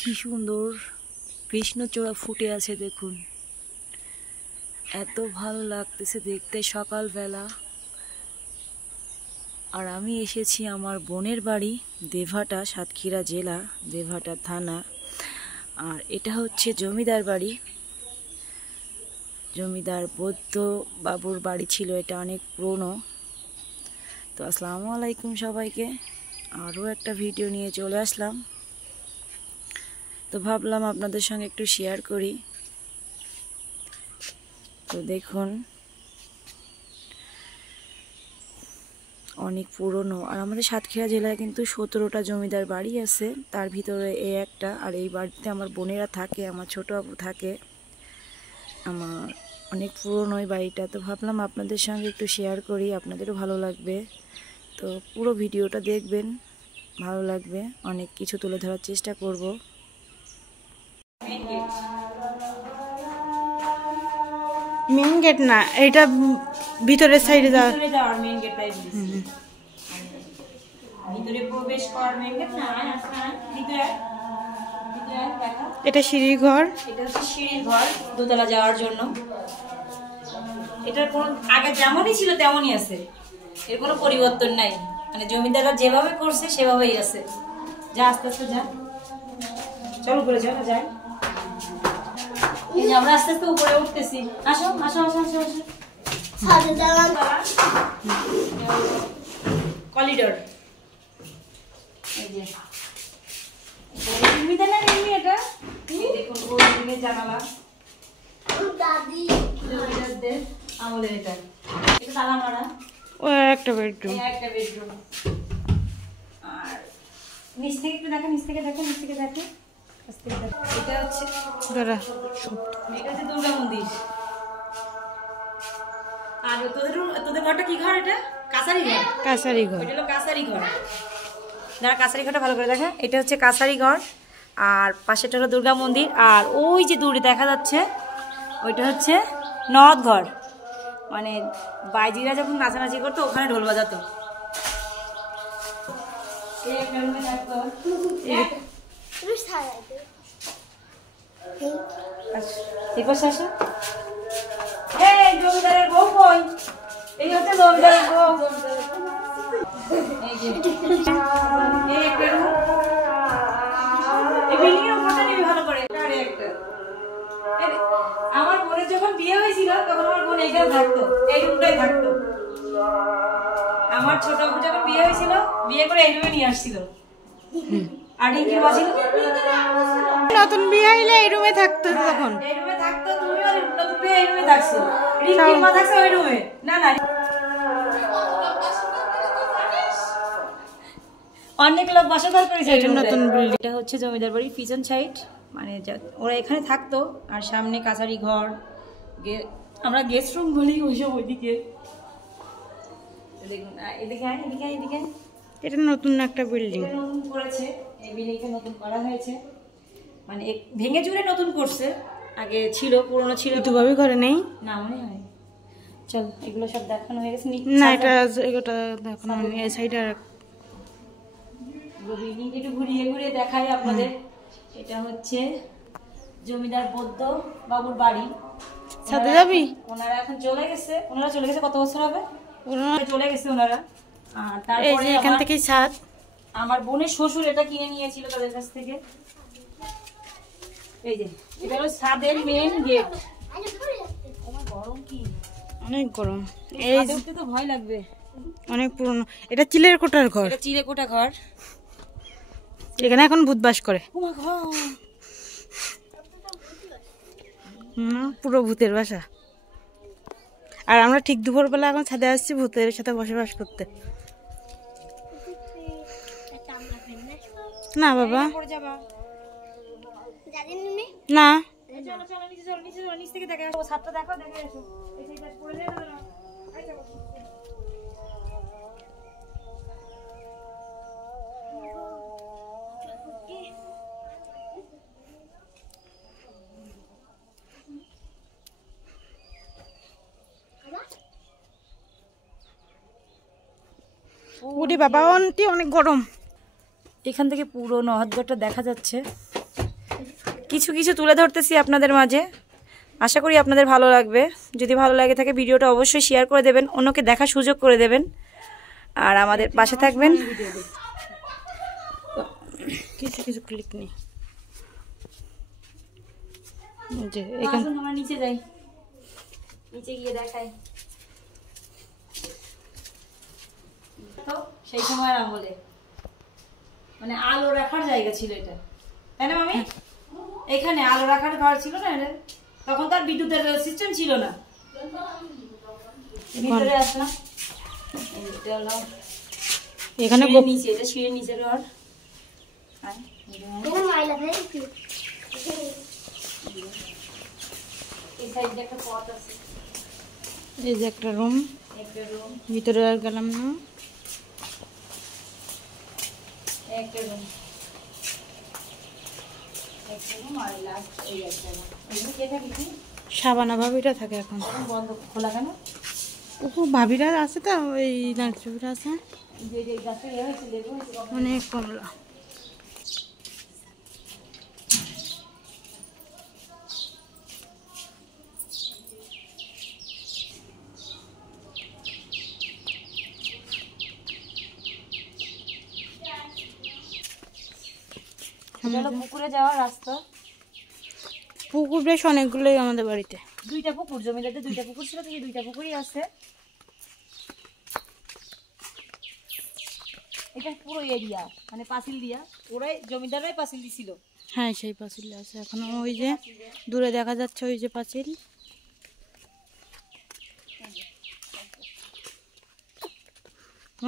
কি সুন্দর কৃষ্ণচূড়া ফুটে আছে দেখুন, এত ভালো লাগতেছে দেখতে সকালবেলা। আর আমি এসেছি আমার বোনের বাড়ি, দেভাটা, সাতক্ষীরা জেলা, দেভাটা থানা। আর এটা হচ্ছে জমিদার বাড়ি, জমিদার বৌদ্ধ বাবুর বাড়ি ছিল, এটা অনেক পুরনো। তো আসসালামু আলাইকুম সবাইকে, আরও একটা ভিডিও নিয়ে চলে আসলাম। তো ভাবলাম আপনাদের সঙ্গে একটু শেয়ার করি। তো দেখুন অনেক পুরনো। আর আমাদের সাতক্ষীরা জেলায় কিন্তু 17টা জমিদার বাড়ি আছে, তার ভিতরে এই একটা। আর এই বাড়িতে আমার বোনেরা থাকে, আমার ছোট আপু থাকে, আমার অনেক পুরনো এই বাড়িটা। তো ভাবলাম আপনাদের সঙ্গে একটু শেয়ার করি, আপনাদেরও ভালো লাগবে। তো পুরো ভিডিওটা দেখবেন, ভালো লাগবে, অনেক কিছু তুলে ধরার চেষ্টা করব। মেইন গেট না, এটা ভিতরের সাইডে যাওয়ার মেইন গেটটাই বলেছি। ভিতরে প্রবেশ করার মেইন গেট না, ভিতরে দেখা। এটা সিঁড়ির ঘর, এটা হচ্ছে সিঁড়ির ঘর দোতলা যাওয়ার জন্য। এটার কোন আগে যেমনই ছিল তেমনই আছে, এর কোনো পরিবর্তন নাই। মানে জমিদাররা যেভাবে করছে সেভাবেই আছে। যা আস্তে আস্তে যা, চলো উপরে চলো যাই। এই যে আমরা আস্তে আস্তে উপরে উঠতেছি। আসো আসো আসো আসো আসো। করিডোর। এই যে তুমি দেন না এমনি এটা। দেখুন ওই দিকে জানালা। দাদি জমিদারদের আমলের এটা। এটা তালা মারা। ও একটা বেডরুম। একটা বেডরুম। আর নিচ থেকে একটু দেখেন, নিচ থেকে দেখেন, নিচ থেকে দেখেন। এটা হচ্ছে দাঁড়া, এটা হচ্ছে দুর্গা মন্দির। আর তোদের ঘরটা কি ঘর? এটা কাছারি ঘর। কাছারি ঘর। এটা হলো কাছারি ঘর। যারা কাছারি ঘরটা ভালো করে দেখে, এটা হচ্ছে কাছারি ঘর। আর পাশেটা হলো দুর্গা মন্দির। আর ওই যে দূরে দেখা যাচ্ছে ওইটা হচ্ছে নদ ঘর। মানে বাইজিরা যখন নাচানাচি করতো ওখানে ঢোল বাজাতো। এই একটা রুমে থাকতো। এই জমিদারের বউ কই? এই হচ্ছে জমিদারের বউ। এই যে এই একটা রুম। এই বিল্ডিং এর উপরটা নিবি ভালো করে। আরে একটা আমার বোনের যখন বিয়ে হয়েছিল তখন আমার বোন এইখানে থাকতো, এই রুমটাই থাকতো। আমার ছোট আপু যখন বিয়ে হয়েছিল, বিয়ে করে এই রুমে নিয়ে আসছিল। আর কি বলছিল? নতুন বিয়ে হইলে এই রুমে থাকতো তখন। এই রুমে থাকতো, তুমি আর নতুন বিয়ে এই রুমে থাকছো। রিঙ্কির মা থাকছে ওই রুমে। না না, অনেক লোক বাসাদার করেছে। এটা নতুন বিল্ডিং। এটা হচ্ছে জমিদার বাড়ির পিছন সাইড। মানে ওরা এখানে থাকতো। আর সামনে কাছারি ঘর, আমরা গেস্ট রুম বলি ওইসব ওইদিকে। দেখুন এদিকে আয়, এদিকে আয়, এদিকে। এটা নতুন একটা বিল্ডিং নতুন করেছে, এই বিল্ডিংটা নতুন করা হয়েছে। মানে ভেঙে চুরে নতুন করছে, আগে ছিল পুরনো ছিল। দুভাবে ঘরে নেই না মনে হয়। চল এগুলো সব দেখানো হয়ে গেছে। না এটা এগুলো দেখানো হয়নি। এই সাইডে বিল্ডিংটা একটু ঘুরিয়ে ঘুরিয়ে দেখাই আপনাদের। এটা হচ্ছে জমিদার বৌদ্ধ বাবুর বাড়ি। সাথে যাবি? ওনারা এখন চলে গেছে। ওনারা চলে গেছে কত বছর হবে? চলে গেছে ওনারা। আর তারপরে এখান থেকে ছাদ। আমার বোনের শ্বশুর এটা কিনে নিয়েছিল তাদের কাছ থেকে। এই যে এটা হলো ছাদের মেইন গেট। আমার গরম কি অনেক গরম। এই দেখতে তো ভয় লাগবে। অনেক পুরনো। এটা চিলের কোটার ঘর। এটা চিলেকোঠা ঘর। এখানে এখন ভূত বাস করে। পুরো ভূতের বাসা। আর আমরা ঠিক দুপুরবেলা এখন ছাদে আসছি ভূতের সাথে বসবাস করতে। না বাবা না, ওরে বাবা অনেক গরম। এখান থেকে পুরো নহদঘরটা দেখা যাচ্ছে। কিছু কিছু তুলে ধরতেছি আপনাদের মাঝে। আশা করি আপনাদের ভালো লাগবে। যদি ভালো লাগে থাকে ভিডিওটা অবশ্যই শেয়ার করে দেবেন, অন্যকে দেখার সুযোগ করে দেবেন, আর আমাদের পাশে থাকবেন। কিছু কিছু ক্লিক নেই যে এখন আমরা নিচে যাই, নিচে গিয়ে দেখাই। তো সেই সময় আমলে মানে আলো রাখার জায়গা ছিল এটা, তাই না মামি? এখানে আলো রাখার ঘর ছিল না, তখন তার বিদ্যুতের সিস্টেম ছিল না। ভিতরে আসলাম, এখানে নিচে, এটা সিঁড়ির নিচের ঘর। এই সাইডে একটা পথ আছে, এই যে একটা রুম, ভিতরে আর গেলাম না। একটা রুম আর লাস্ট এই একটা রুম। এগুলো কে থাকে কি? সাবানা ভাবিরা থাকে এখন। বন্ধ, খোলা কেন? ও ভাবিরা আছে তো, এই নার্সিরা আছে, যে গাছে হয়েছে লেবু হয়েছে অনেক কমলা। পুকুরে যাওয়ার রাস্তা। পুকুর বেশ অনেকগুলোই আমাদের বাড়িতে। দুইটা পুকুর, জমিদারদের দুইটা পুকুর ছিল, তো এই দুইটা পুকুরই আছে। এটা পুরো এরিয়া মানে পাঁচিল দিয়া, ওরাই জমিদাররাই পাঁচিল দিছিল। হ্যাঁ সেই পাঁচিল আছে এখনো, ওই যে দূরে দেখা যাচ্ছে ওই যে পাঁচিল।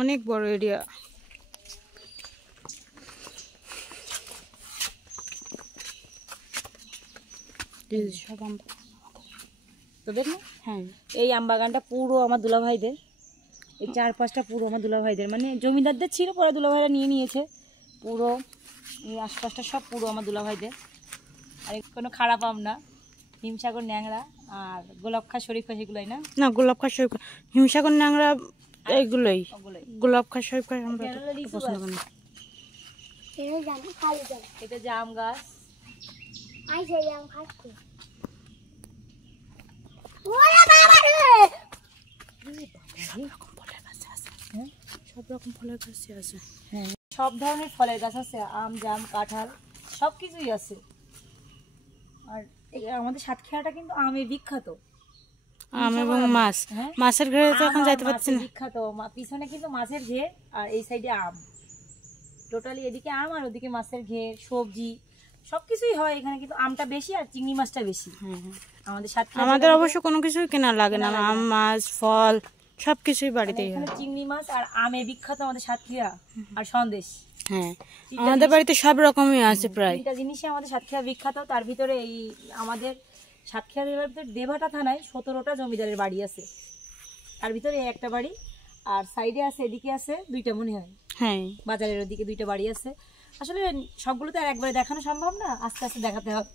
অনেক বড় এরিয়া। সব তোদের না? হ্যাঁ, এই আম বাগানটা পুরো আমার দুলাভাইদের, এই চারপাশটা পুরো আমার দুলাভাইদের, মানে জমিদারদের ছিল, পরে দুলাভাইরা নিয়ে নিয়েছে। পুরো এই আশপাশটা সব পুরো আমার দুলাভাইদের। আর কোনো খারাপ আম না, হিমসাগর, ন্যাংরা আর গোলাপখা, শরীফখা, সেগুলোই না? না গোলাপখা শরীফ, হিমসাগর ন্যাংরা এইগুলোই। ওগুলোই। গোলাপখা শরীফ আমরা পছন্দ করি না। এটা জাম গাছ। সব রকম ফলের গাছ আছে। হ্যাঁ, সব ধরনের ফলের গাছ আছে, আম, জাম, কাঁঠাল, সব কিছুই আছে। আর আমাদের সাতক্ষীরাটা কিন্তু আমে বিখ্যাত। আম এবং মাছ, হ্যাঁ, মাছের ঘেরে তো এখন যাইতে পারছি না। বিখ্যাত পিছনে কিন্তু মাছের ঘের, আর এই সাইডে আম। টোটালি এদিকে আম আর ওদিকে মাছের ঘের, সবজি সবকিছুই হয় এখানে, কিন্তু আমটা বেশি আর চিংড়ি মাছটা বেশি। আমাদের সাতক্ষীরা, আমাদের অবশ্য কোনো কিছুই কেনা লাগে না, আম, মাছ, ফল সবকিছুই বাড়িতেই হয়। চিংড়ি মাছ আর আমে বিখ্যাত আমাদের সাতক্ষীরা, আর সন্দেশ। হ্যাঁ, আমাদের বাড়িতে সব রকমই আছে প্রায়। তিনটা জিনিসই আমাদের সাতক্ষীরা বিখ্যাত। তার ভিতরে এই আমাদের সাতক্ষীরা জেলার ভিতরে দেবাটা থানায় 17টা জমিদারের বাড়ি আছে, তার ভিতরে একটা বাড়ি, আর সাইডে আছে, এদিকে আছে দুইটা মনে হয়, হ্যাঁ বাজারের ওদিকে দুইটা বাড়ি আছে। আসলে সবগুলো তো আর একবারে দেখানো সম্ভব না, আস্তে আস্তে দেখাতে হবে।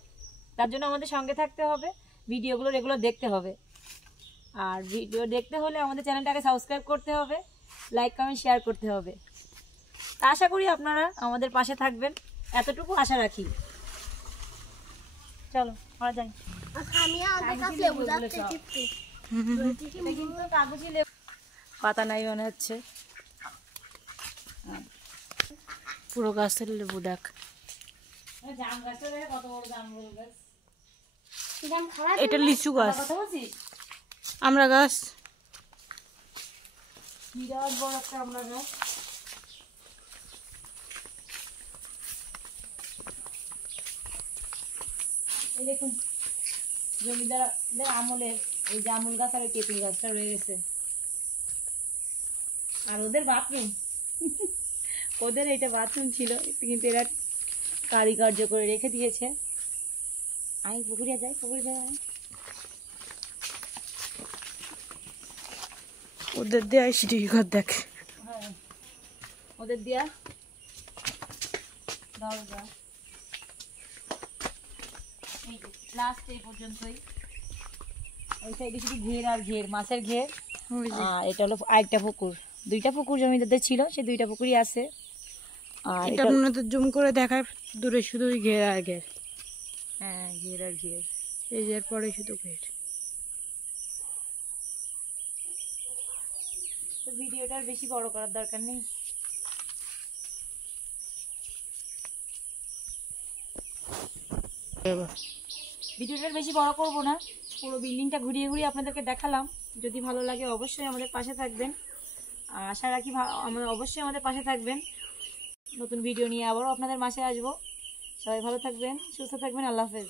তার জন্য আমাদের সঙ্গে থাকতে হবে, ভিডিওগুলো রেগুলার দেখতে হবে। আর ভিডিও দেখতে হলে আমাদের চ্যানেলটাকে সাবস্ক্রাইব করতে হবে, লাইক কমেন্ট শেয়ার করতে হবে। তা আশা করি আপনারা আমাদের পাশে থাকবেন, এতটুকু আশা রাখি। চলো আমরা যাই। পাতা নাই মনে হচ্ছে, পুরো গাছের লেবু দেখ। জাম গাছটা দেখে কত বড় জাম গাছ। এটা লিচু গাছ, কথা বলছিস? আমরা গাছ, বিরাট বড় একটা আমরা গাছ। এই দেখুন জমিদারদের আমলের এই জামুল গাছ আর তেঁতুল গাছটা রয়ে গেছে। আর ওদের বাথরুম, ওদের এটা বাথরুম ছিল, কিন্তু এরা কারিকার্য করে রেখে দিয়েছে। আমি পুকুরে যাই, পুকুরে যাই। ওদের দিয়ে সিঁড়ি ঘর দেখ। হ্যাঁ, ওদের দিয়া দরজা লাস্ট এই পর্যন্তই। ওই সাইডে শুধু ঘের আর ঘের, মাছের ঘের। আর এটা হলো আরেকটা পুকুর, দুইটা পুকুর জমিদারদের ছিল, সেই দুইটা পুকুরই আছে। আর এটা মনে তো জুম করে দেখার দূরে শুধুই ঘের আর ঘের। হ্যাঁ, ঘের আর ঘের। এই যে পরে শুধু ঘের। তো ভিডিওটা আর বেশি বড় করার দরকার নেই। ভিডিওটা বেশি বড় করব না, পুরো বিল্ডিংটা ঘুরিয়ে ঘুরিয়ে আপনাদেরকে দেখালাম। যদি ভালো লাগে অবশ্যই আমাদের পাশে থাকবেন, আর আশা রাখি অবশ্যই আমাদের পাশে থাকবেন। নতুন ভিডিও নিয়ে আবারও আপনাদের মাঝে আসবো। সবাই ভালো থাকবেন, সুস্থ থাকবেন। আল্লাহ হাফেজ।